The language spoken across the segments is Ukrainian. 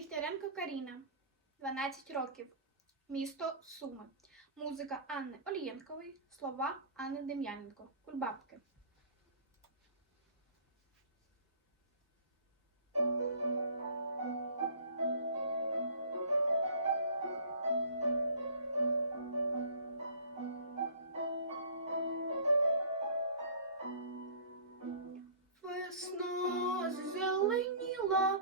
Дегтяренко Каріна, 12 років. Місто Суми. Музика Анни Олієнкової, слова Анни Дем'яненко. Кульбабки. Весна зеленіла,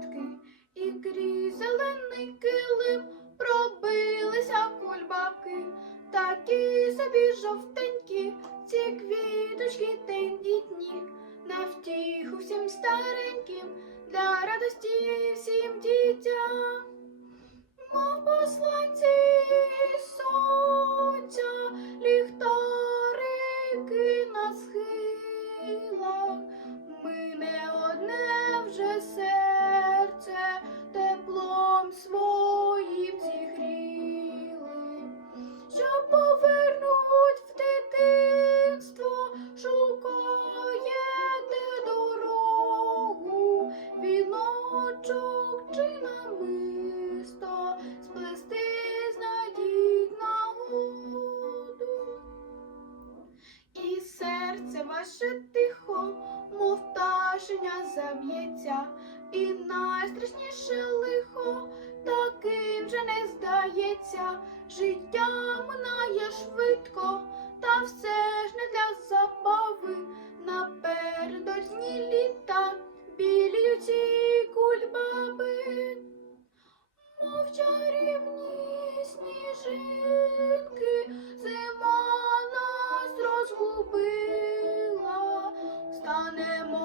зиму і крізь зелений килим пробилися кульбабки, такі собі жовтенькі, ці квіточки тендітні, на втіху всім стареньким, для радості всім дітям, мов посланці сонця, ліхтарики на схилах, ми ваше тихо, мов пташеня заб'ється, і найстрашніше лихо таким же не здається. Життя минає швидко, та все ж не для забави. Напередодні літа білі не